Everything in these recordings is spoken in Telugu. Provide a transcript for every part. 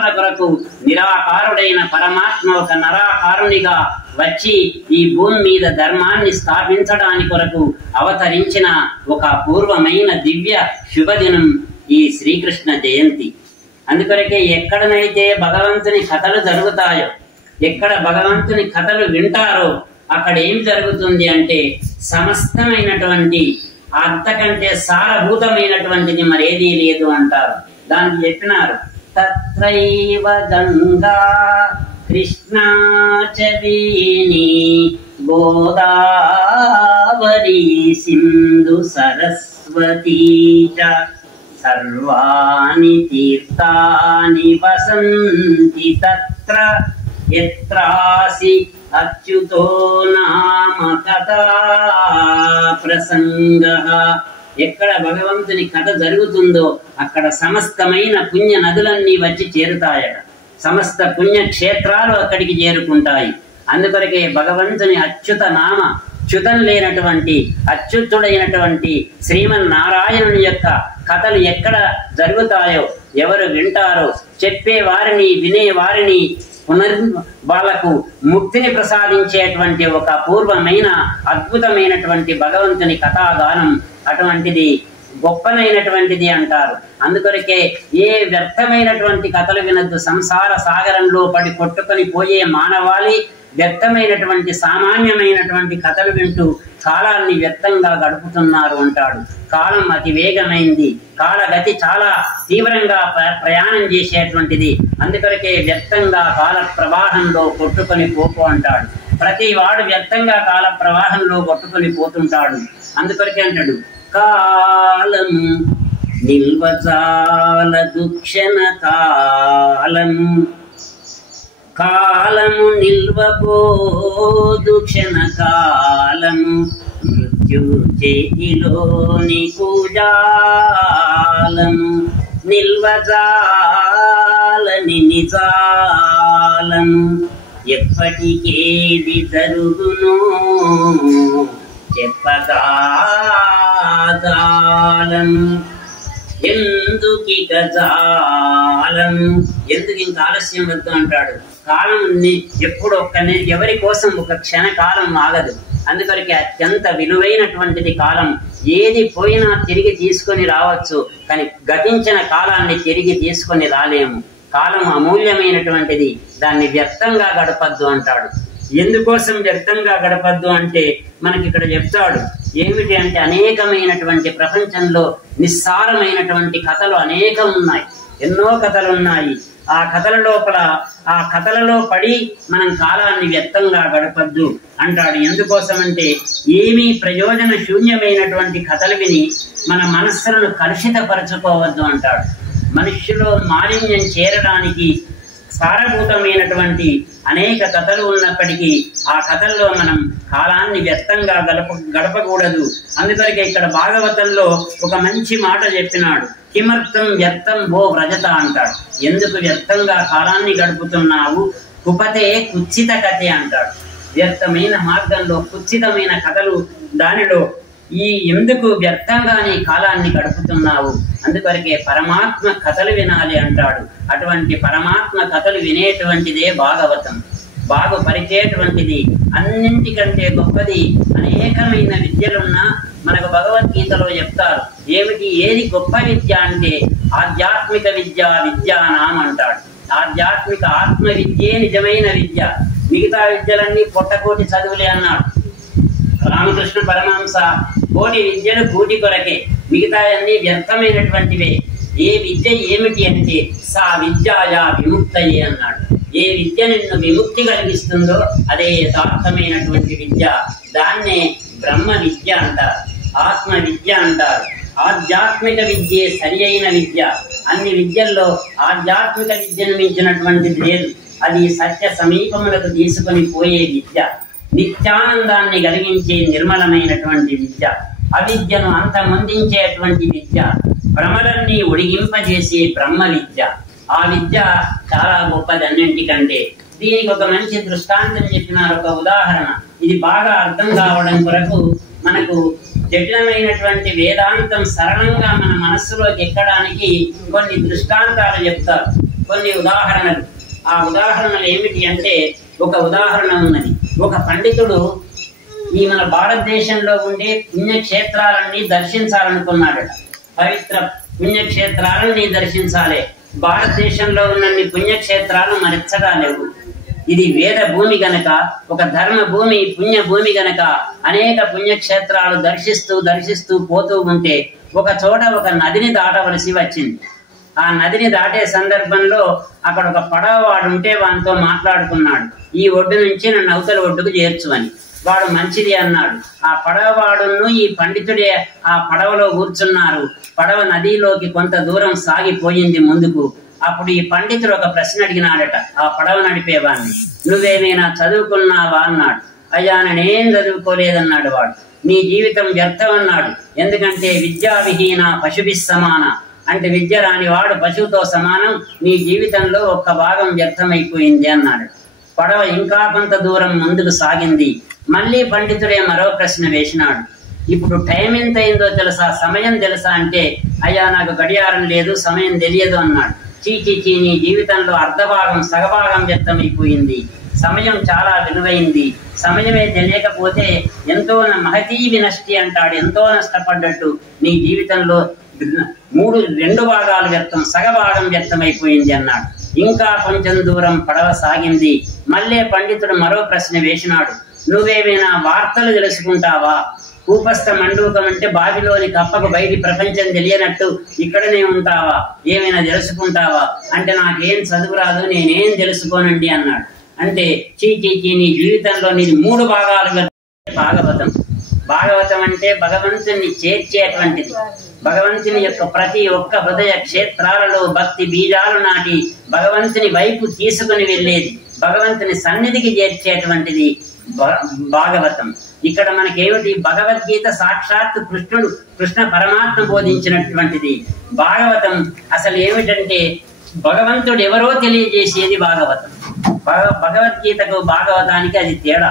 స్థాపన కొరకు నిరాకారుడైన పరమాత్మ ఒక నరాకారునిగా వచ్చి ఈ భూమి మీద ధర్మాన్ని స్థాపించడానికి కొరకు అవతరించిన ఒక అపూర్వమైన దివ్య శుభదినం ఈ శ్రీకృష్ణ జయంతి. అందుకొరకే ఎక్కడనైతే భగవంతుని కథలు జరుగుతాయో, ఎక్కడ భగవంతుని కథలు వింటారో అక్కడ ఏం జరుగుతుంది అంటే సమస్తమైనటువంటి అంతకంటే సారభూతమైనటువంటిది మరేదీ లేదు అంటారు. దానికి చెప్పినారు, తత్రైవ గంగా కృష్ణా చ వేణి గోదావరి సింధు సరస్వతీ చ సర్వాణి తీర్థాని వసంతి తత్ర యత్రాసి అచ్యుతో నామ కథా ప్రసంగః. ఎక్కడ భగవంతుని కథ జరుగుతుందో అక్కడ సమస్తమైన పుణ్య నదులన్నీ వచ్చి చేరుతాయట. సమస్త పుణ్యక్షేత్రాలు అక్కడికి చేరుకుంటాయి. అందుకొరకే భగవంతుని అచ్యుత నామ, చ్యుతం లేనటువంటి అచ్యుతుడైనటువంటి శ్రీమన్నారాయణుని యొక్క కథలు ఎక్కడ జరుగుతాయో, ఎవరు వింటారో, చెప్పే వారిని వినే వారిని వాళ్ళకు ముక్తిని ప్రసాదించేటువంటి ఒక అపూర్వమైన అద్భుతమైనటువంటి భగవంతుని కథాగానం అటువంటిది గొప్పనైనటువంటిది అంటారు. అందుకొరకే ఏ వ్యర్థమైనటువంటి కథలు వినద్దు. సంసార సాగరంలో పడి కొట్టుకొని పోయే మానవాళి వ్యర్థమైనటువంటి సామాన్యమైనటువంటి కథలు వింటూ కాలాన్ని వ్యర్థంగా గడుపుతున్నారు అంటాడు. కాలం అతి వేగమైంది, కాలగతి చాలా తీవ్రంగా ప్రయాణం చేసేటువంటిది. అందుకొరకే వ్యర్థంగా కాల ప్రవాహంలో కొట్టుకొని పోకు అంటాడు. ప్రతి వాడు వ్యర్థంగా కాల ప్రవాహంలో కొట్టుకొని పోతుంటాడు. అందుకొరకే అంటాడు, కాలము నిల్వజాల దుక్షణ కాలము, కాలము నిల్వబోదు క్షణ కాలము, మృత్యు చేతిలోని కూజాలము, నిల్వజాలని నిజాలము, ఎప్పటికేది జరుగును చెప్పగాలము, ఎందుకిక జాలం, ఎందుకు ఇంకా ఆలస్యం వద్దు అంటాడు. కాలం ఎప్పుడు ఎవరి కోసం ఒక క్షణకాలం ఆగదు. అందుకొరకే అత్యంత విలువైనటువంటిది కాలం. ఏది పోయినా తిరిగి తీసుకొని రావచ్చు, కానీ గతించిన కాలాన్ని తిరిగి తీసుకొని రాలేము. కాలం అమూల్యమైనటువంటిది, దాన్ని వ్యర్థంగా గడపద్దు అంటాడు. ఎందుకోసం వ్యర్థంగా గడపద్దు అంటే మనకి ఇక్కడ చెప్తాడు. ఏమిటి అంటే అనేకమైనటువంటి ప్రపంచంలో నిస్సారమైనటువంటి కథలు అనేకం ఉన్నాయి, ఎన్నో కథలు ఉన్నాయి. ఆ కథల లోపల ఆ కథలలో పడి మనం కాలాన్ని వ్యర్థంగా గడపద్దు అంటాడు. ఎందుకోసమంటే ఏమీ ప్రయోజన శూన్యమైనటువంటి కథలు విని మన మనస్సులను కలుషితపరచుకోవద్దు అంటాడు. మనుష్యులో మాలిన్యం చేరడానికి సారభూతమైనటువంటి అనేక కథలు ఉన్నప్పటికీ ఆ కథల్లో మనం కాలాన్ని వ్యర్థంగా గడపకూడదు. అందుకొరకే ఇక్కడ భాగవతంలో ఒక మంచి మాట చెప్పినాడు. కిమర్థం వ్యర్థం ఓ వ్రజత అంటాడు. ఎందుకు వ్యర్థంగా కాలాన్ని గడుపుతున్నావు? కుపతే కుచ్చిత కథే అంటాడు. వ్యర్థమైన మార్గంలో కుచ్చితమైన కథలు, దానిలో ఈ ఎందుకు వ్యర్థంగా నీ కాలాన్ని గడుపుతున్నావు? అందుకొరకే పరమాత్మ కథలు వినాలి అంటాడు. అటువంటి పరమాత్మ కథలు వినేటువంటిదే భాగవతం, బాగుపరిచేటువంటిది, అన్నింటికంటే గొప్పది. అనేకమైన విద్యలున్నా మనకు భగవద్గీతలో చెప్తారు. ఏమిటి, ఏది గొప్ప విద్య అంటే ఆధ్యాత్మిక విద్య విద్యానాం అంటాడు. ఆధ్యాత్మిక ఆత్మ విద్యే నిజమైన విద్య. మిగతా విద్యలన్నీ పొట్టకోటి చదువులే అన్నాడు రామకృష్ణ పరమహంస. కోటి విద్యలు కూటి కొరకే, మిగతా అన్ని వ్యర్థమైనటువంటివే. ఏ విద్య ఏమిటి అంటే సా విద్యయా విముక్తయే అన్నాడు. ఏ విద్య నిన్ను విముక్తి కలిగిస్తుందో అదే యథార్థమైనటువంటి విద్య. దాన్నే బ్రహ్మ విద్య అంటారు, ఆత్మ విద్య అంటారు. ఆధ్యాత్మిక విద్యే సరి అయిన విద్య. అన్ని విద్యల్లో ఆధ్యాత్మిక విద్యను మించినటువంటిది లేదు. అది సత్య సమీపములకు తీసుకొని పోయే విద్య, నిత్యానందాన్ని కలిగించే నిర్మలమైనటువంటి విద్య, అవిద్యను అంతమొందించేటువంటి విద్య, భ్రమలన్నీ ఒడిగింపజేసే బ్రహ్మ విద్య. ఆ విద్య చాలా గొప్పది అన్నింటికంటే. దీనికి ఒక మంచి దృష్టాంతం చెప్పినారు, ఒక ఉదాహరణ. ఇది బాగా అర్థం కావడం కొరకు మనకు జటిలమైనటువంటి వేదాంతం సరళంగా మన మనస్సులోకి ఎక్కడానికి కొన్ని దృష్టాంతాలు చెప్తారు. కొన్ని ఉదాహరణలు. ఆ ఉదాహరణలు ఏమిటి అంటే, ఒక ఉదాహరణ ఉన్నది. ఒక పండితుడు ఈ మన భారతదేశంలో ఉండే పుణ్యక్షేత్రాలన్నీ దర్శించాలనుకున్నాడట. పవిత్ర పుణ్యక్షేత్రాలన్నీ దర్శించాలి. భారతదేశంలో ఉన్నన్ని పుణ్యక్షేత్రాలు మరెచ్చగా లేవు. ఇది వేద భూమి గనక, ఒక ధర్మ భూమి, పుణ్య భూమి గనక అనేక పుణ్యక్షేత్రాలు దర్శిస్తూ పోతూ ఉంటే ఒక చోట ఒక నదిని దాటవలసి వచ్చింది. ఆ నదిని దాటే సందర్భంలో అక్కడ ఒక పడవవాడు ఉంటే వానితో మాట్లాడుకున్నాడు, ఈ ఒడ్డు నుంచి నన్ను అవతల ఒడ్డుకు చేర్చు అని. వాడు మంచిది అన్నాడు. ఆ పడవవాడును ఈ పండితుడే ఆ పడవలో కూర్చున్నారు. పడవ నదిలోకి కొంత దూరం సాగిపోయింది ముందుకు. అప్పుడు ఈ పండితుడు ఒక ప్రశ్న అడిగినాడట ఆ పడవ నడిపేవాడిని, నువ్వేమైనా చదువుకున్నావా అన్నాడు. అయ్యా నేనేం చదువుకోలేదన్నాడు వాడు. నీ జీవితం వ్యర్థం అన్నాడు. ఎందుకంటే విద్యా విహీన పశుభి సమాన, అంటే విద్య రాని వాడు పశువుతో సమానం. నీ జీవితంలో ఒక్క భాగం వ్యర్థమైపోయింది అన్నాడు. పడవ ఇంకా కొంత దూరం ముందుకు సాగింది. మళ్ళీ పండితుడే మరో ప్రశ్న వేసినాడు, ఇప్పుడు టైం ఎంత అయిందో తెలుసా, సమయం తెలుసా అంటే, అయ్యా నాకు గడియారం లేదు, సమయం తెలియదు అన్నాడు. చీ నీ జీవితంలో అర్ధభాగం సగభాగం వ్యర్థమైపోయింది. సమయం చాలా విలువైంది. సమయమే తెలియకపోతే ఎంతో మహతీ వినష్టి అంటాడు, ఎంతో నష్టపడ్డట్టు. నీ జీవితంలో 2 భాగాలు వ్యర్థం, సగభాగం వ్యర్థమైపోయింది అన్నాడు. ఇంకా కొంచెం దూరం పడవ సాగింది. మళ్ళీ పండితుడు మరో ప్రశ్న వేసినాడు, నువ్వేమైనా వార్తలు తెలుసుకుంటావా? కూపస్థ మండూకం అంటే బావిలోని కప్పకు బయటి ప్రపంచం తెలియనట్టు ఇక్కడనే ఉంటావా, ఏమైనా తెలుసుకుంటావా అంటే, నాకేం చదువు రాదు, నేనేం తెలుసుకోనండి అన్నాడు. అంటే చీ నీ జీవితంలో నీది 3 భాగాలుగా భాగవతం. భాగవతం అంటే భగవంతుని చేర్చేటువంటిది. భగవంతుని యొక్క ప్రతి ఒక్క హృదయ క్షేత్రాలలో భక్తి బీజాలు నాటి భగవంతుని వైపు తీసుకుని వెళ్ళేది, భగవంతుని సన్నిధికి చేర్చేటువంటిది భాగవతం. ఇక్కడ మనకేమిటి, భగవద్గీత సాక్షాత్ కృష్ణ పరమాత్మ బోధించినటువంటిది. భాగవతం అసలు ఏమిటంటే భగవంతుడు ఎవరో తెలియజేసేది భాగవతం. భగవద్గీతకు భాగవతానికి అది తేడా.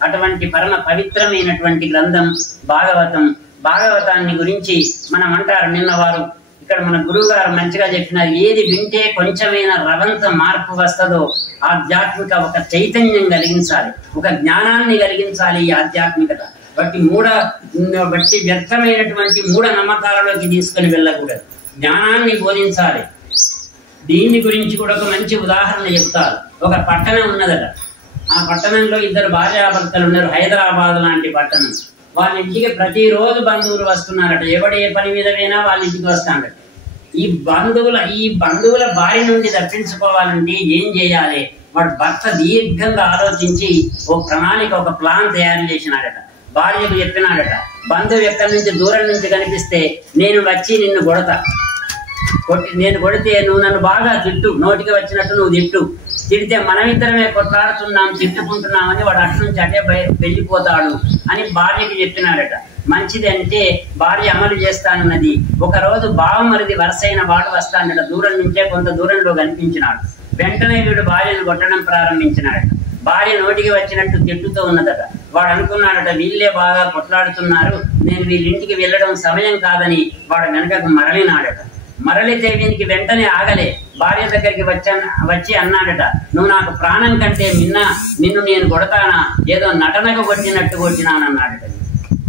అటువంటి పరమ పవిత్రమైనటువంటి గ్రంథం భాగవతం. భాగవతాన్ని గురించి మనం అంటారు, నిన్న వారు ఇక్కడ మన గురువు గారు మంచిగా చెప్పినారు, ఏది వింటే కొంచెమైనా రవంత మార్పు వస్తుందో ఆధ్యాత్మిక ఒక చైతన్యం కలిగించాలి, ఒక జ్ఞానాన్ని కలిగించాలి ఈ ఆధ్యాత్మికత. బట్టి వ్యర్థమైనటువంటి మూఢ నమ్మకాలలోకి తీసుకుని వెళ్ళకూడదు, జ్ఞానాన్ని బోధించాలి. దీని గురించి కూడా ఒక మంచి ఉదాహరణ చెప్తారు. ఒక పట్టణం ఉన్నదట. ఆ పట్టణంలో 2 భార్యాభర్తలు ఉన్నారు. హైదరాబాద్ లాంటి పట్టణం. వాళ్ళ ఇంటికి ప్రతిరోజు బంధువులు వస్తున్నారట. ఎవడు ఏ పని మీద పోయినా వాళ్ళ ఇంటికి వస్తాడట. ఈ బంధువుల బారి నుండి తప్పించుకోవాలంటే ఏం చేయాలి? వాడు భర్త దీర్ఘంగా ఆలోచించి ఒక ప్రణాళిక, ఒక ప్లాన్ తయారు చేసినాడట. భార్యకు చెప్పినాడట, బంధువు ఎక్కడి నుంచి దూరం నుంచి కనిపిస్తే నేను వచ్చి నిన్ను నేను కొడితే నువ్వు నన్ను బాగా తిట్టు, నోటికి వచ్చినట్టు నువ్వు తిడితే మనమిద్దరమే కొట్లాడుతున్నాం, తిట్టుకుంటున్నామని వాడు అటు నుంచి అటే వెళ్ళిపోతాడు అని భార్యకి చెప్పినాడట. మంచిది అంటే భార్య అమలు చేస్తానన్నది. ఒకరోజు బావమరిది వరుసైన వాడు వస్తాడట. దూరం నుంచే కొంత దూరంలో కనిపించినాడు. వెంటనే వీడు భార్యను కొట్టడం ప్రారంభించినాడట. భార్య నోటికి వచ్చినట్టు తిట్టుతూ ఉన్నదట. వాడు అనుకున్నాడట, వీళ్ళే బాగా కొట్లాడుతున్నారు, నేను వీళ్ళింటికి వెళ్ళడం సమయం కాదని వాడు వెనకకు మరలినాడట. మరలితే వీనికి వెంటనే ఆగలే. భార్య దగ్గరికి వచ్చి అన్నాడట, నువ్వు నాకు ప్రాణం కంటే నిన్ను నేను కొడతానా, ఏదో నటనకు కొట్టినట్టు కొట్టినానన్నాడట.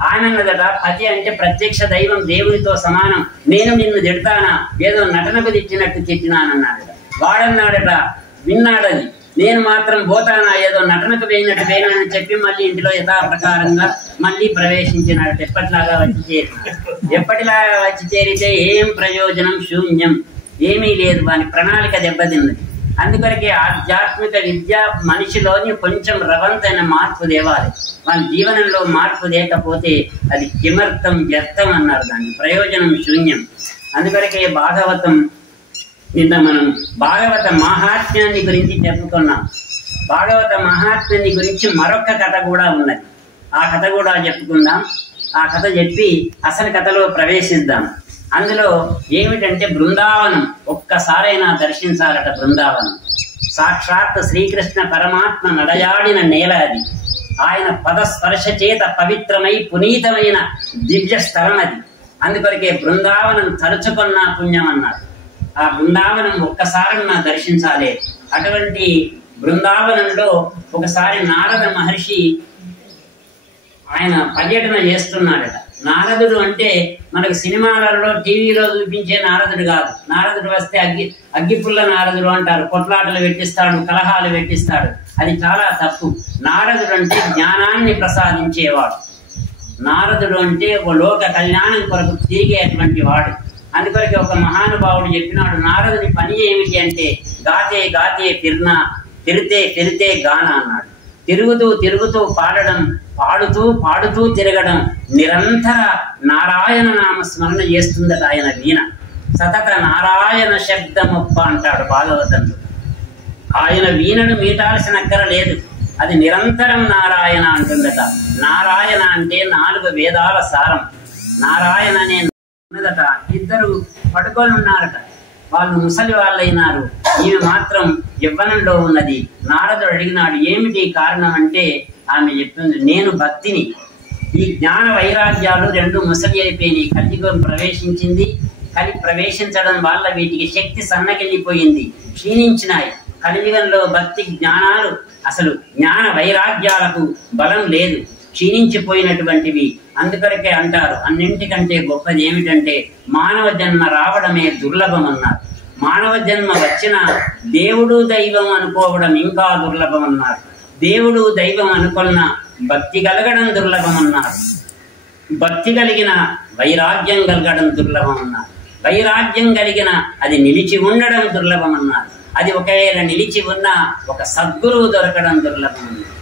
ఆయన అన్నదట, పతి అంటే ప్రత్యక్ష దైవం, దేవునితో సమానం, నేను నిన్ను తిడతానా, ఏదో నటనకు తిట్టినట్టు తిట్టినానన్నాడట. వాడన్నాడట, విన్నాడది, నేను మాత్రం పోతానా, ఏదో నటనకు వేయినానని చెప్పి మళ్ళీ ఇంటిలో యథాప్రకారంగా మళ్ళీ ప్రవేశించినాడట. ఎప్పటిలాగా వచ్చి చేరితే ఏం ప్రయోజనం, శూన్యం, ఏమీ లేదు. వాని ప్రణాళిక దెబ్బతిన్నది. అందుకొరకే ఆధ్యాత్మిక విద్య మనిషిలోని కొంచెం రవంతైన మార్పు తేవాలి. వాళ్ళ జీవనంలో మార్పు లేకపోతే అది కిమర్థం, వ్యర్థం అన్నారు. దాన్ని ప్రయోజనం శూన్యం. అందుకొరకే భాగవతం, నిన్న మనం భాగవత మహాత్మ్యాన్ని గురించి చెప్పుకున్నాం. భాగవత మహాత్మ్యాన్ని గురించి మరొక కథ కూడా ఉన్నది. ఆ కథ కూడా చెప్పుకుందాం. ఆ కథ చెప్పి అసలు కథలో ప్రవేశిద్దాం. అందులో ఏమిటంటే బృందావనం ఒక్కసారైనా దర్శించాలట. బృందావనం సాక్షాత్ శ్రీకృష్ణ పరమాత్మ నడయాడిన నేల అది. ఆయన పదస్పర్శ చేత పవిత్రమై పునీతమైన దివ్య స్థలం అది. అందుకొరకే బృందావనం తలుచుకున్న పుణ్యం అన్నారు. ఆ బృందావనం ఒక్కసారి నా దర్శించాలి. అటువంటి బృందావనంలో ఒకసారి నారద మహర్షి ఆయన పర్యటన చేస్తున్నాడట. నారదుడు అంటే మనకు సినిమాలలో టీవీలో చూపించే నారదుడు కాదు. నారదుడు వస్తే అగ్గిపుల్ల నారదుడు అంటారు. కొట్లాటలు పెట్టిస్తాడు, కలహాలు పెట్టిస్తాడు. అది చాలా తప్పు. నారదుడు అంటే జ్ఞానాన్ని ప్రసాదించేవాడు. నారదుడు అంటే ఒక లోక కళ్యాణం కొరకు తిరిగేటువంటి వాడు. అందుకొరకు ఒక మహానుభావుడు చెప్పినాడు, నారదుని పని ఏమిటి అంటే గాతే గాతే ఫిర్నా, తిరితే తిరితే గాన అన్నాడు. తిరుగుతూ తిరుగుతూ పాడడం, పాడుతూ పాడుతూ తిరగడం, నిరంతర నారాయణ నామ స్మరణ చేస్తుందట ఆయన వీణ. సతత నారాయణ శబ్దమొప్ప అంటాడు భాగవతంలో. ఆయన వీణను మీటాల్సిన అక్కర లేదు, అది నిరంతరం నారాయణ అంటుందట. నారాయణ అంటే 4 వేదాల సారం. నారాయణ అనే ఉన్నదట. ఇద్దరు పడుకొని ఉన్నారట. వాళ్ళు ముసలి వాళ్ళైనారు, ఈమె మాత్రం యవ్వనంలో ఉన్నది. నారదుడు అడిగినాడు, ఏమిటి కారణం అంటే ఆమె చెప్తుంది, నేను భక్తిని. ఈ జ్ఞాన వైరాగ్యాలు 2 ముసలి అయిపోయినాయి. కలియుగం ప్రవేశించింది. ప్రవేశించడం వల్ల వీటికి శక్తి సన్నగిల్లిపోయింది, క్షీణించినాయి. కలియుగంలో భక్తి జ్ఞానాలు అసలు జ్ఞాన వైరాగ్యాలకు బలం లేదు, క్షీణించిపోయినటువంటివి. అందుకొరకే అంటారు, అన్నింటికంటే గొప్పది ఏమిటంటే మానవ జన్మ రావడమే దుర్లభం అన్నారు. మానవ జన్మ వచ్చిన దేవుడు దైవం అనుకోవడం ఇంకా దుర్లభం అన్నారు. దేవుడు దైవం అనుకున్న భక్తి కలగడం దుర్లభం అన్నారు. భక్తి కలిగిన వైరాగ్యం కలగడం దుర్లభం అన్నారు. వైరాగ్యం కలిగిన అది నిలిచి ఉండడం దుర్లభం అన్నారు. అది ఒకవేళ నిలిచి ఉన్న ఒక సద్గురువు దొరకడం దుర్లభం అన్నారు.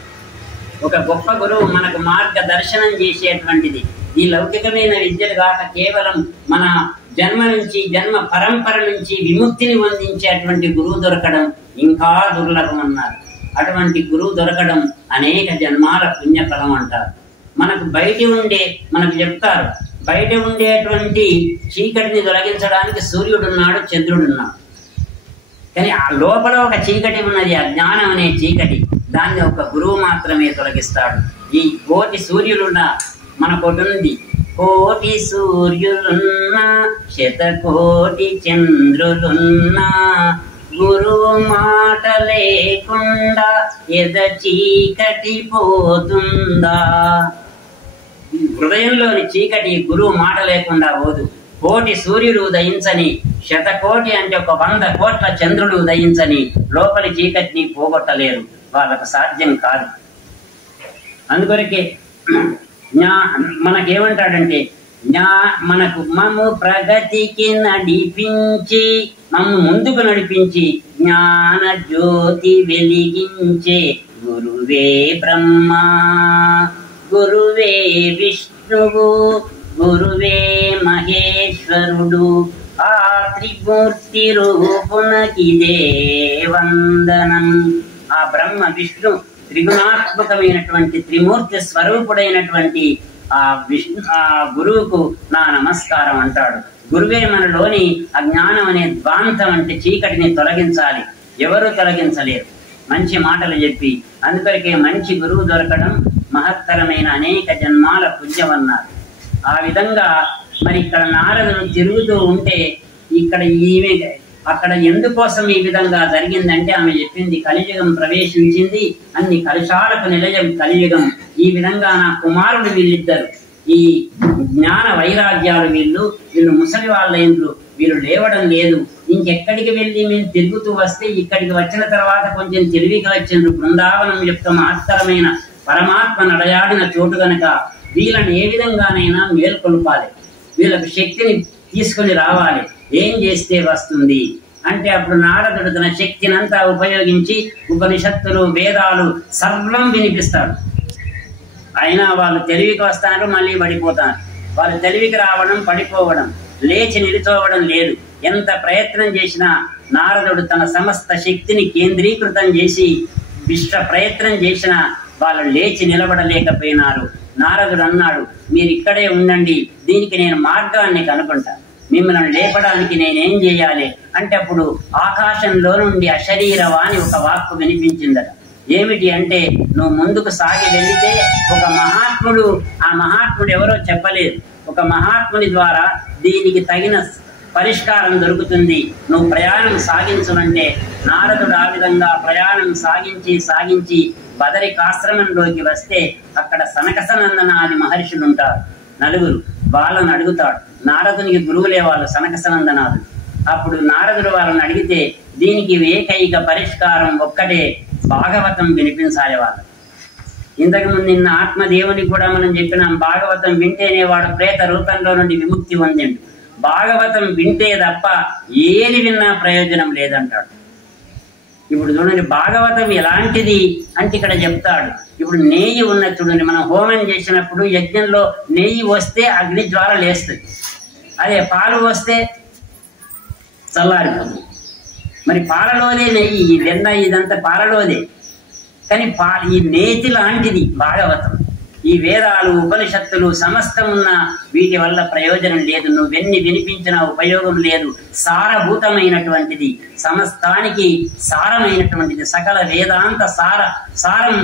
ఒక గొప్ప గురువు మనకు మార్గదర్శనం చేసేటువంటిది. ఈ లౌకికమైన విద్యలు కాక కేవలం మన జన్మ నుంచి, జన్మ పరంపర నుంచి విముక్తిని అందించేటువంటి గురువు దొరకడం ఇంకా దుర్లభం అన్నారు. అటువంటి గురువు దొరకడం అనేక జన్మాల పుణ్యఫలం అంటారు. మనకు మనకు చెప్తారు, బయట ఉండేటువంటి చీకటిని తొలగించడానికి సూర్యుడున్నాడు, చంద్రుడున్నాడు. కానీ ఆ లోపల ఒక చీకటి ఉన్నది, అజ్ఞానం అనే చీకటి. దాన్ని ఒక గురువు మాత్రమే తొలగిస్తాడు. ఈ కోటి సూర్యులున్న మనకోటి ఉంది, కోటి సూర్యులున్నా 100,000,000 చంద్రులున్నా, గురువు మాట లేకుండా ఎద చీకటి పోతుందా. హృదయంలోని చీకటి గురువు మాట లేకుండా పోదు. కోటి సూర్యుడు ఉదయించని, 100,000,000 అంటే ఒక 100,000,000 చంద్రుడు ఉదయించని లోపలి చీకటిని పోగొట్టలేరు, వాళ్ళకు సాధ్యం కాదు. అందుకొరకే మనకేమంటాడంటే మనకు మమ్ము ప్రగతికి నడిపించి, మమ్ము ముందుకు నడిపించి జ్ఞాన జ్యోతి వెలిగించే గురువే బ్రహ్మ, గురువే విష్ణువు, గురువే మహేశ్వరుడు. ఆ త్రిమూర్తి రూపునకిదే వందనం. ఆ బ్రహ్మ విష్ణు త్రిగుణాత్మకమైనటువంటి త్రిమూర్తి స్వరూపుడైనటువంటి ఆ గురువుకు నా నమస్కారం అంటాడు. గురువే మనలోని అజ్ఞానం అనే ద్వాంతం అంటే చీకటిని తొలగించాలి. ఎవరు తొలగించలేరు మంచి మాటలు చెప్పి. అందుకొరకే మంచి గురువు దొరకడం మహత్తరమైన అనేక జన్మాల పుణ్యం అన్నారు. ఆ విధంగా మరి ఇక్కడ నారదుడు తిరుగుతూ ఉంటే ఇక్కడ ఈమె అక్కడ ఎందుకోసం ఈ విధంగా జరిగిందంటే ఆమె చెప్పింది, కలియుగం ప్రవేశించింది, అన్ని కలుషాలకు నిలయం కలియుగం. ఈ విధంగా నా కుమారుడు వీళ్ళిద్దరు, ఈ జ్ఞాన వైరాగ్యాలు వీళ్ళు ముసలి వాళ్ళైండ్రు, వీళ్ళు లేవడం లేదు. ఇంకెక్కడికి వెళ్ళి మేము తిరుగుతూ వస్తే ఇక్కడికి వచ్చిన తర్వాత కొంచెం తెలివిగా వచ్చిండ్రు. బృందావనం యొక్క మహత్తరమైన పరమాత్మ నడయాడిన చోటు గనక వీళ్ళని ఏ విధంగానైనా మేల్కొల్పాలి, వీళ్ళకు శక్తిని తీసుకొని రావాలి. ఏం చేస్తే వస్తుంది అంటే అప్పుడు నారదుడు తన శక్తినంతా ఉపయోగించి ఉపనిషత్తులు, వేదాలు సర్వం వినిపిస్తాడు. అయినా వాళ్ళు తెలివికి వస్తారు, మళ్ళీ పడిపోతారు. వాళ్ళు తెలివికి రావడం, పడిపోవడం, లేచి నిలుచోవడం లేదు. ఎంత ప్రయత్నం చేసినా నారదుడు తన సమస్త శక్తిని కేంద్రీకృతం చేసి విశ్వ ప్రయత్నం చేసినా వాళ్ళు లేచి నిలబడలేకపోయినారు. నారదుడు అన్నాడు, మీరు ఇక్కడే ఉండండి, దీనికి నేను మార్గాన్ని కనుక్కుంటాను, మిమ్మల్ని లేపడానికి నేనేం చేయాలి అంటే అప్పుడు ఆకాశంలో నుండి అశరీరవాణి ఒక వాక్కు వినిపించిందట. ఏమిటి అంటే, నువ్వు ముందుకు సాగి వెళితే ఒక మహాత్ముడు, ఆ మహాత్ముడు ఎవరో చెప్పలేదు, ఒక మహాత్ముని ద్వారా దీనికి తగిన పరిష్కారం దొరుకుతుంది, నువ్వు ప్రయాణం సాగించమంటే నారదుడు ఆ విధంగా ప్రయాణం సాగించి బదరికాశ్రమంలోకి వస్తే అక్కడ సనకసనందనాది మహర్షులు ఉంటారు, నలుగురు. వాళ్ళని అడుగుతాడు. నారదునికి గురువులే వాళ్ళు, సనకసనందనాథుడు. అప్పుడు నారదుడు వాళ్ళని అడిగితే దీనికి ఏకైక పరిష్కారం ఒక్కటే, భాగవతం వినిపించాలి వాళ్ళు. ఇంతకుముందు నిన్న ఆత్మదేవుని కూడా మనం చెప్పినాం, భాగవతం వింటేనే వాడు ప్రేత రూపంలో నుండి విముక్తి పొందిండు. భాగవతం వింటే తప్ప ఏది విన్నా ప్రయోజనం లేదంటాడు. ఇప్పుడు చూడండి, భాగవతం ఎలాంటిది అంటే ఇక్కడ చెప్తాడు. ఇప్పుడు నెయ్యి ఉన్న చూడండి, మనం హోమం చేసినప్పుడు యజ్ఞంలో నెయ్యి వస్తే అగ్ని జ్వాల లేస్తుంది, అదే పాలు వస్తే చల్లారిపోతుంది. మరి పాలలోనే నెయ్యి, ఈ వెన్న ఇదంతా పాలలోదే. కానీ ఈ నేతి లాంటిది భాగవతం. ఈ వేదాలు ఉపనిషత్తులు సమస్తం ఉన్న వీటి వల్ల ప్రయోజనం లేదు, నువ్వెన్ని వినిపించిన ఉపయోగం లేదు. సారభూతమైనటువంటిది, సమస్తానికి సారమైనటువంటిది, సకల వేదాంత సారం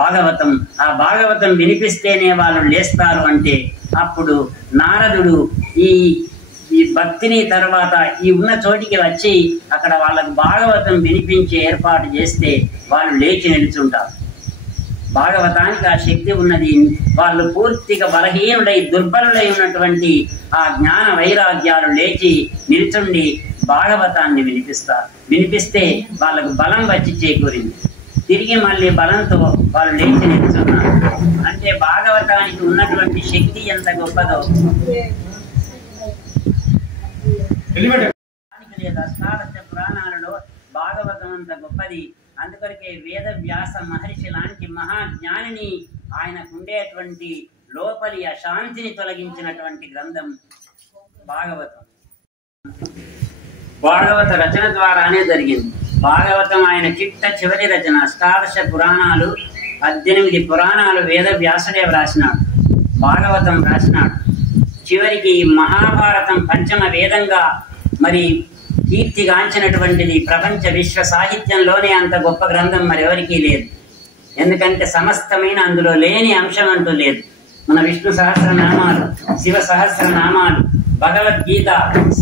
భాగవతం. ఆ భాగవతం వినిపిస్తేనే వాళ్ళు లేస్తారు అంటే అప్పుడు నారదుడు ఈ భక్తిని తర్వాత ఈ ఉన్న చోటికి వచ్చి అక్కడ వాళ్ళకు భాగవతం వినిపించే ఏర్పాటు చేస్తే వాళ్ళు లేచి నిలుచుంటారు. భాగవతానికి ఆ శక్తి ఉన్నది. వాళ్ళు పూర్తిగా బలహీనుడై దుర్బలుడై ఉన్నటువంటి ఆ జ్ఞాన వైరాగ్యాలు లేచి నిల్చుండి భాగవతాన్ని వినిపిస్తారు. వినిపిస్తే వాళ్ళకు బలం వచ్చి చేకూరింది. తిరిగి మళ్ళీ బలంతో వాళ్ళు లేచి నిల్చున్నారు. అంటే భాగవతానికి ఉన్నటువంటి శక్తి ఎంత గొప్పదో. అష్టాదశ పురాణాలలో భాగవతం అంత గొప్పది. అందుకొరకే వేద వ్యాస మహర్షి లాంటి మహాజ్ఞానిని ఆయనకు ఉండేటువంటి లోపలి అశాంతిని తొలగించినటువంటి గ్రంథం భాగవతం. భాగవత రచన ద్వారానే జరిగింది. భాగవతం ఆయన చివరి రచన. అష్టాదశ పురాణాలు 18 పురాణాలు వేద వ్యాసుడే వ్రాసినాడు, భాగవతం రాసినాడు. చివరికి మహాభారతం పంచమ వేదంగా మరి కీర్తిగాంచినటువంటిది. ప్రపంచ విశ్వ సాహిత్యంలోనే అంత గొప్ప గ్రంథం మరెవరికీ లేదు. ఎందుకంటే సమస్తమైన అందులో లేని అంశం అంటూ లేదు. మన విష్ణు సహస్రనామాలు, శివ సహస్రనామాలు, భగవద్గీత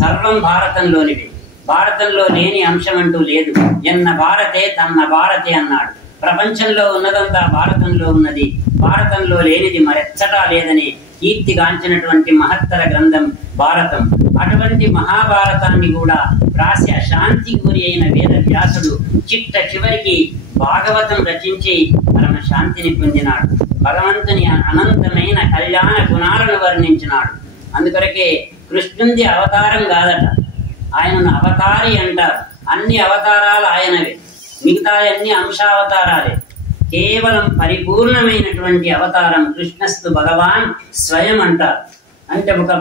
సర్వం భారతంలోనివి. భారతంలో లేని అంశం అంటూ లేదు. ఎన్న భారతే తన్న భారతే అన్నాడు. ప్రపంచంలో ఉన్నదంతా భారతంలో ఉన్నది, భారతంలో లేనిది మరెచ్చటా లేదని కీర్తిగాంచినటువంటి మహత్తర గ్రంథం భారతం. అటువంటి మహాభారతాన్ని కూడా రాసి అశాంతికి గురి అయిన వేద వ్యాసుడు చివరికి భాగవతం రచించి పరమ శాంతిని పొందినాడు. భగవంతుని అనంతమైన కళ్యాణ గుణాలను వర్ణించినాడు. అందుకొరకే కృష్ణుంది అవతారం కాదట, ఆయనను అవతారి అంటారు. అన్ని అవతారాలు ఆయనవే, మిగతా అన్ని అంశావతారాలే. కేవలం పరిపూర్ణమైనటువంటి అవతారం కృష్ణస్తు భగవాన్ స్వయం అంటారు. అంటే ఒక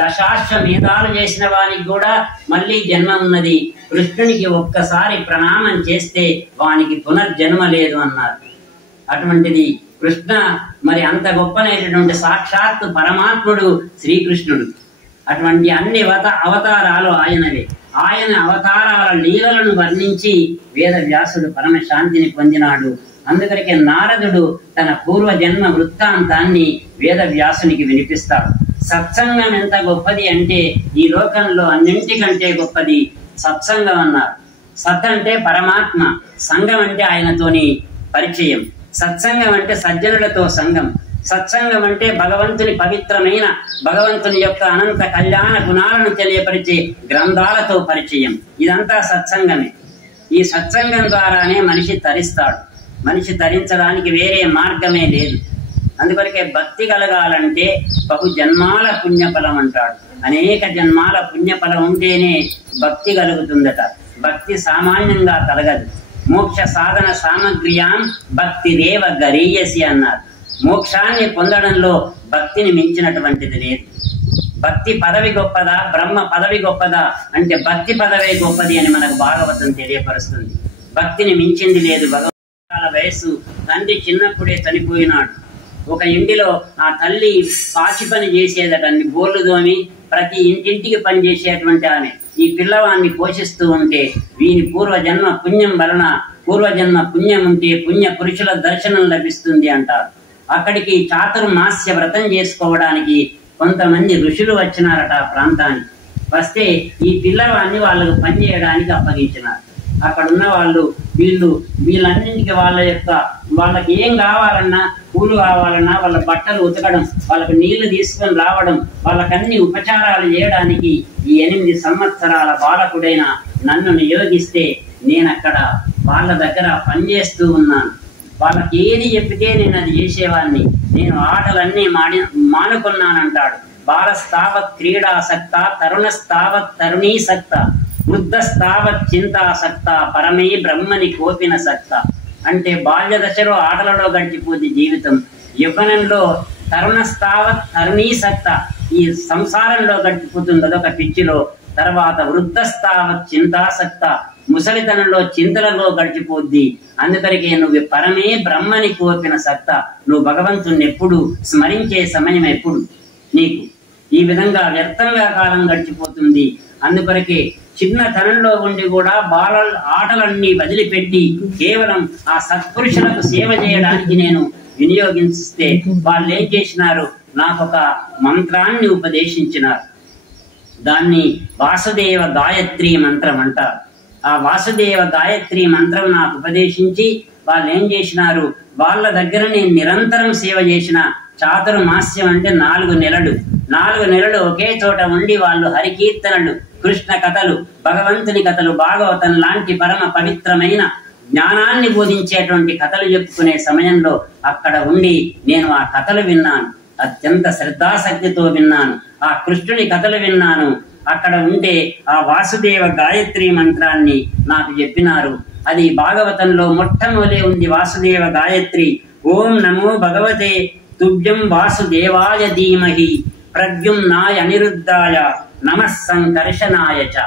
దశాశ్వమేధాలు చేసిన వానికి కూడా మళ్ళీ జన్మ ఉన్నది. కృష్ణునికి ఒక్కసారి ప్రణామం చేస్తే వానికి పునర్జన్మ లేదు అన్నారు. అటువంటిది కృష్ణ మరి అంత గొప్పనైనటువంటి సాక్షాత్తు పరమాత్ముడు శ్రీకృష్ణుడు. అటువంటి అన్ని అవతారాలు ఆయనవే. ఆయన అవతారాల లీలలను వర్ణించి వేద వ్యాసుడు పరమ శాంతిని పొందినాడు. అందుకరికే నారదుడు తన పూర్వజన్మ వృత్తాంతాన్ని వేద వ్యాసునికి వినిపిస్తాడు. సత్సంగం ఎంత గొప్పది అంటే ఈ లోకంలో అన్నింటికంటే గొప్పది సత్సంగం అన్నారు. సత్ అంటే పరమాత్మ, సంగం అంటే ఆయనతోని పరిచయం. సత్సంగం అంటే సజ్జనులతో సంగం. సత్సంగం అంటే భగవంతుని పవిత్రమైన భగవంతుని యొక్క అనంత కళ్యాణ గుణాలను తెలియపరిచే గ్రంథాలతో పరిచయం. ఇదంతా సత్సంగమే. ఈ సత్సంగం ద్వారానే మనిషి తరిస్తాడు. మనిషి తరించడానికి వేరే మార్గమే లేదు. అందుకొరకే భక్తి కలగాలంటే బహు జన్మాల పుణ్యఫలం అంటాడు. అనేక జన్మాల పుణ్యఫలం ఉంటేనే భక్తి కలుగుతుందట. భక్తి సామాన్యంగా కలగదు. మోక్ష సాధన సామగ్రియాం భక్తి దేవ గరీయసి అన్నారు. మోక్షాన్ని పొందడంలో భక్తిని మించినటువంటిది లేదు. భక్తి పదవి గొప్పదా, బ్రహ్మ పదవి గొప్పదా అంటే భక్తి పదవే గొప్పది అని మనకు భాగవతం తెలియపరుస్తుంది. భక్తిని మించింది లేదు. భగవంతుల వయస్సు, తండ్రి చిన్నప్పుడే చనిపోయినాడు. ఒక ఇంటిలో ఆ తల్లి పాచి పని చేసేదట, అన్ని బోర్లు దోమి ప్రతి ఇంటింటికి పని చేసేటువంటి ఆమె ఈ పిల్లవాన్ని పోషిస్తూ ఉంటే వీని పూర్వజన్మ పుణ్యం వలన, పూర్వజన్మ పుణ్యం ఉంటే పుణ్య పురుషుల దర్శనం లభిస్తుంది అంటారు. అక్కడికి చాతుర్మాస్య వ్రతం చేసుకోవడానికి కొంతమంది ఋషులు వచ్చినారట ఆ ప్రాంతానికి. వస్తే ఈ పిల్లవాడిని వాళ్ళకు పనిచేయడానికి అప్పగించినారు. అక్కడ ఉన్న వీళ్ళన్నింటికి వాళ్ళకి ఏం కావాలన్నా, పూలు కావాలన్నా, వాళ్ళ బట్టలు ఉతకడం, వాళ్ళకు నీళ్లు తీసుకొని రావడం, వాళ్ళకన్ని ఉపచారాలు చేయడానికి ఈ 8 సంవత్సరాల బాలకుడైన నన్ను నియోగిస్తే నేను అక్కడ వాళ్ళ దగ్గర పనిచేస్తూ ఉన్నాను. వాళ్ళకి ఏది చెప్పితే నేను అది చేసేవాడిని. నేను ఆటలన్నీ మానుకున్నానంటాడు. బాలస్తావత్ క్రీడాసక్త, తరుణస్తావత్ తరుణీసక్త, వృద్ధస్తావత్ చింతాసక్త, పరమే బ్రహ్మని కోపిన సక్త. అంటే బాల్య దశలో ఆటలలో గడిచిపోతే జీవితం, యవ్వనంలో తరుణస్తావత్ తరుణీసక్త, ఈ సంసారంలో గడిచిపోతుంది అదొక పిచ్చిలో. తర్వాత వృద్ధస్తావత్ చింతాసక్త, ముసలితనంలో చింతలలో గడిచిపోద్ది. అందుకరికే నువ్వు పరమే బ్రహ్మని కోపిన సక్త, నువ్వు భగవంతుణ్ణి ఎప్పుడు స్మరించే సమయం ఎప్పుడు నీకు ఈ విధంగా వ్యర్థంగా కాలం గడిచిపోతుంది. అందుకొరకే చిన్నతనంలో ఉండి కూడా ఆటలన్నీ వదిలిపెట్టి కేవలం ఆ సత్పురుషులకు సేవ చేయడానికి నేను వినియోగిస్తే వాళ్ళు ఏం చేసినారు, నాకొక మంత్రాన్ని ఉపదేశించినారు. దాన్ని వాసుదేవ గాయత్రి మంత్రం అంటారు. ఆ వాసుదేవ గాయత్రి మంత్రం నాకు ఉపదేశించి వాళ్ళు ఏం చేసినారు, వాళ్ళ దగ్గర నేను నిరంతరం సేవ చేసిన. చాతుర్మాస్యం అంటే 4 నెలలు. 4 నెలలు ఒకే చోట ఉండి వాళ్ళు హరికీర్తనలు, కృష్ణ కథలు, భగవంతుని కథలు, భాగవతం లాంటి పరమ పవిత్రమైన జ్ఞానాన్ని బోధించేటువంటి కథలు చెప్పుకునే సమయంలో అక్కడ ఉండి నేను ఆ కథలు విన్నాను. అత్యంత శ్రద్ధాశక్తితో విన్నాను. ఆ కృష్ణుని కథలు విన్నాను. అక్కడ ఉంటే ఆ వాసుదేవ గాయత్రి మంత్రాన్ని నాకు చెప్పినారు. అది భాగవతంలో మొట్టమొదలే ఉంది. వాసుదేవ గాయత్రి. ఓం నమో భగవతే తుభ్యం వాసుదేవాయ ధీమహి ప్రద్యుమ్నాయ అనిరుద్ధాయ నమః సంకర్షణాయ చ.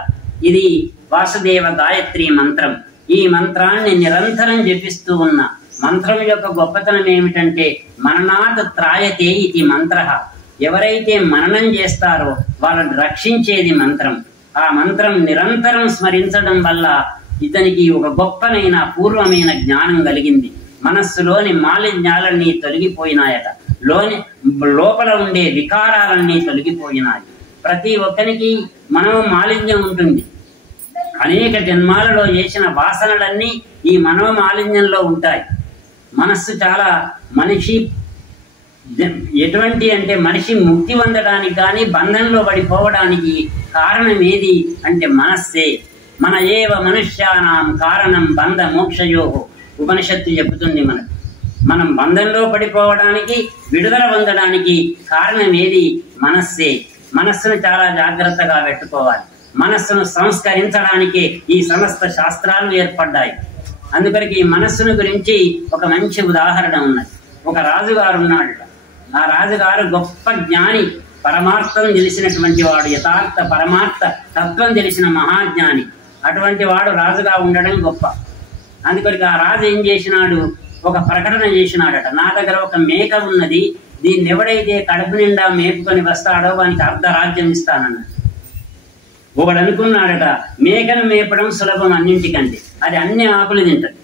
ఇది వాసుదేవ గాయత్రి మంత్రం. ఈ మంత్రాన్ని నిరంతరం జపిస్తూ ఉన్న మంత్రం యొక్క గొప్పతనం ఏమిటంటే మననాత్ త్రాయతే ఇది మంత్ర. ఎవరైతే మననం చేస్తారో వాళ్ళని రక్షించేది మంత్రం. ఆ మంత్రం నిరంతరం స్మరించడం వల్ల ఇతనికి ఒక గొప్పనైన పూర్వమైన జ్ఞానం కలిగింది. మనస్సులోని మాలిన్యాలన్నీ తొలగిపోయినాయట. లోపల ఉండే వికారాలన్నీ తొలగిపోయినాయి. ప్రతి ఒక్కరికి మనోమాలిన్యం ఉంటుంది. అనేక జన్మాలలో చేసిన వాసనలన్నీ ఈ మనోమాలిన్యంలో ఉంటాయి. మనస్సు చాలా మనిషి ఎటువంటి అంటే మనిషి ముక్తి పొందడానికి కానీ బంధంలో పడిపోవడానికి కారణం ఏది అంటే మనస్సే. మన ఏవ మనుష్యానాం కారణం బంధ మోక్షయో ఉపనిషత్తు చెబుతుంది మనకు. మనం బంధంలో పడిపోవడానికి, విడుదల పొందడానికి కారణం ఏది? మనస్సే. మనస్సును చాలా జాగ్రత్తగా పెట్టుకోవాలి. మనస్సును సంస్కరించడానికి ఈ సమస్త శాస్త్రాలు ఏర్పడ్డాయి. అందుకని ఈ మనస్సును గురించి ఒక మంచి ఉదాహరణ ఉన్నది. ఒక రాజుగారు ఉన్నాడు. ఆ రాజుగారు గొప్ప జ్ఞాని, పరమార్థం తెలిసినటువంటి వాడు, యథార్థ పరమార్థ తత్వం తెలిసిన మహాజ్ఞాని. అటువంటి వాడు రాజుగా ఉండడం గొప్ప. అందుకని ఆ రాజు ఏం చేసినాడు, ఒక ప్రకటన చేసినాడట. నా దగ్గర ఒక మేక ఉన్నది, దీన్ని ఎవడైతే కడుపు నిండా మేపుకొని వస్తాడో వానికి అర్ధరాజ్యం ఇస్తానన్నాడు. ఒకడు అనుకున్నాడట, మేకను మేపడం సులభం అన్నింటికంటే, అది అన్ని ఆకులు తింటది,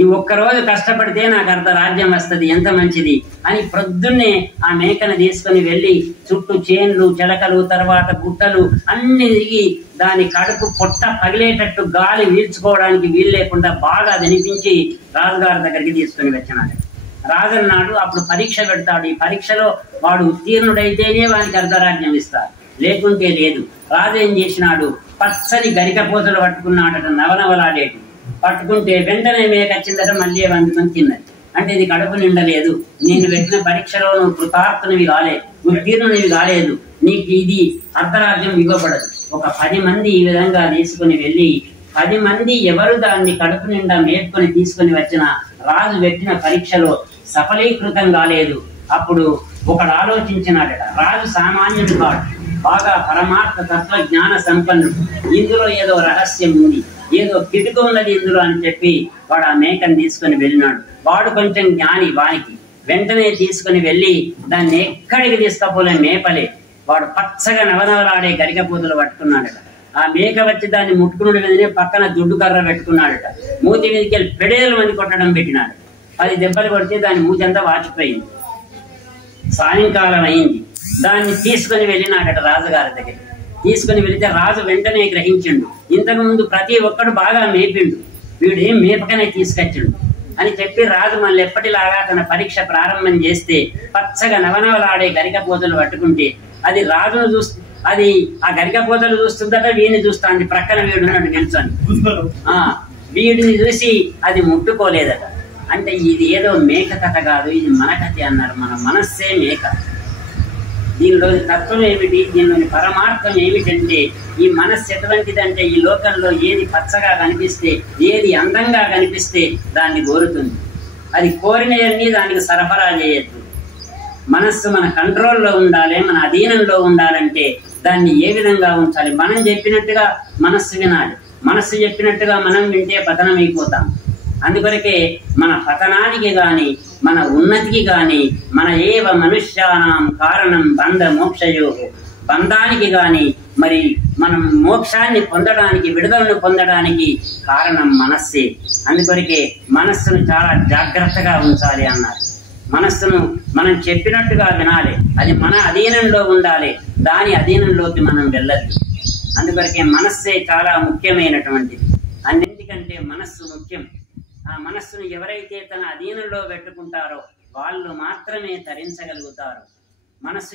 ఈ ఒక్కరోజు కష్టపడితే నాకు అర్ధరాజ్యం వస్తుంది, ఎంత మంచిది అని ప్రొద్దున్నే ఆ మేకను తీసుకుని వెళ్ళి చుట్టూ చేన్లు, చెలకలు, తర్వాత గుట్టలు అన్ని తిరిగి దాని కడుపు పొట్ట పగిలేటట్టు గాలి వీల్చుకోవడానికి వీలు లేకుండా బాగా వినిపించి రాజుగారి దగ్గరికి తీసుకుని వచ్చినాడు. రాజు అన్నాడు, అప్పుడు పరీక్ష పెడతాడు. ఈ పరీక్షలో వాడు ఉత్తీర్ణుడైతేనే వానికి అర్ధరాజ్యం ఇస్తారు, లేకుంటే లేదు. రాజు ఏం చేసినాడు, పచ్చని గరికపోతలు పట్టుకున్నాడట, నవనవలాడేటి. పట్టుకుంటే వెంటనే మేకొచ్చిందట, మళ్ళీ వండుకొని తిన్నది. అంటే ఇది కడుపు నిండలేదు, నేను పెట్టిన పరీక్షలో నువ్వు కృతార్థునివి కాలేదు, ఉత్తీర్ణునివి కాలేదు, నీకు ఇది అర్ధరాజ్యం ఇవ్వబడదు. ఒక 10 మంది ఈ విధంగా తీసుకుని వెళ్ళి 10 మంది ఎవరు దాన్ని కడుపు నిండా మేపుకొని తీసుకుని వచ్చిన రాజు పెట్టిన పరీక్షలో సఫలీకృతం కాలేదు. అప్పుడు ఒకడు ఆలోచించినాడట, రాజు సామాన్యుడు కాడు, బాగా పరమార్థ తత్వ జ్ఞాన సంపన్నుడు, ఇందులో ఏదో రహస్యం ఉంది, ఏదో కిటుకు ఉన్నది ఇందులో అని చెప్పి వాడు ఆ మేకను తీసుకుని వెళ్ళినాడు. వాడు కొంచెం జ్ఞాని, వానికి వెంటనే తీసుకుని వెళ్ళి దాన్ని ఎక్కడికి తీసుకపోలే, మేపలే. వాడు పచ్చగా నవనవలాడే గరికపోతులు పట్టుకున్నాడట. ఆ మేక వచ్చి దాన్ని ముట్టుకున్నాడు మీదనే పక్కన దుడ్డు కర్ర పెట్టుకున్నాడట. మూతి మీదకి వెళ్ళి పెడేలు మంది కొట్టడం పెట్టినాడు. 10 దెబ్బలు కొడితే దాని మూతి అంతా వాచిపోయింది. సాయంకాలం అయింది. దాన్ని తీసుకుని వెళ్ళినాడట రాజుగారి దగ్గరికి. తీసుకుని వెళితే రాజు వెంటనే గ్రహించిండు. ఇంతకు ముందు ప్రతి ఒక్కడు బాగా మేపిండు, వీడు ఏం మేపకనే తీసుకొచ్చిండు అని చెప్పి రాజు మళ్ళీ ఎప్పటిలాగా తన పరీక్ష ప్రారంభం చేస్తే పచ్చగా నవనవలాడే గరికపోతలు పట్టుకుంటే అది రాజును చూస్తూ, అది ఆ గరికపోతలు చూస్తుందట, వీడిని చూస్తాంది, ప్రక్కన వీడున్నాడు నిల్చొని. వీడిని చూసి అది ముట్టుకోలేదట. అంటే ఇది ఏదో మేక కథ కాదు, ఇది మన కథ అన్నారు. మన మనస్సే మేక. దీనిలోని తత్వం ఏమిటి, దీనిలోని పరమార్థం ఏమిటంటే ఈ మనస్సు ఎటువంటిదంటే ఈ లోకంలో ఏది పచ్చగా కనిపిస్తే, ఏది అందంగా కనిపిస్తే దాన్ని కోరుతుంది. అది కోరినవన్నీ దానికి సరఫరా చేయొద్దు. మనస్సు మన కంట్రోల్లో ఉండాలి, మన అధీనంలో ఉండాలంటే దాన్ని ఏ విధంగా ఉంచాలి? మనం చెప్పినట్టుగా మనస్సు వినాలి. మనస్సు చెప్పినట్టుగా మనం వింటే పతనం అయిపోతాం. అందుకొరకే మన పతనానికి గాని మన ఉన్నతికి గాని మన ఏవ మనుష్యానాం కారణం బంధ మోక్షయో, బంధానికి గాని మరి మనం మోక్షాన్ని పొందడానికి, విడుదలను పొందడానికి కారణం మనస్సే. అందుకొరకే మనస్సును చాలా జాగ్రత్తగా ఉంచాలి అన్నారు. మనస్సును మనం చెప్పినట్టుగా వినాలి, అది మన అధీనంలో ఉండాలి, దాని అధీనంలోకి మనం వెళ్ళద్దు. అందుకొరకే మనస్సే చాలా ముఖ్యమైనటువంటిది. అన్నింటికంటే మనస్సు ముఖ్యం. ఆ మనస్సును ఎవరైతే తన అధీనంలో పెట్టుకుంటారో వాళ్ళు మాత్రమే తరించగలుగుతారు. మనస్సు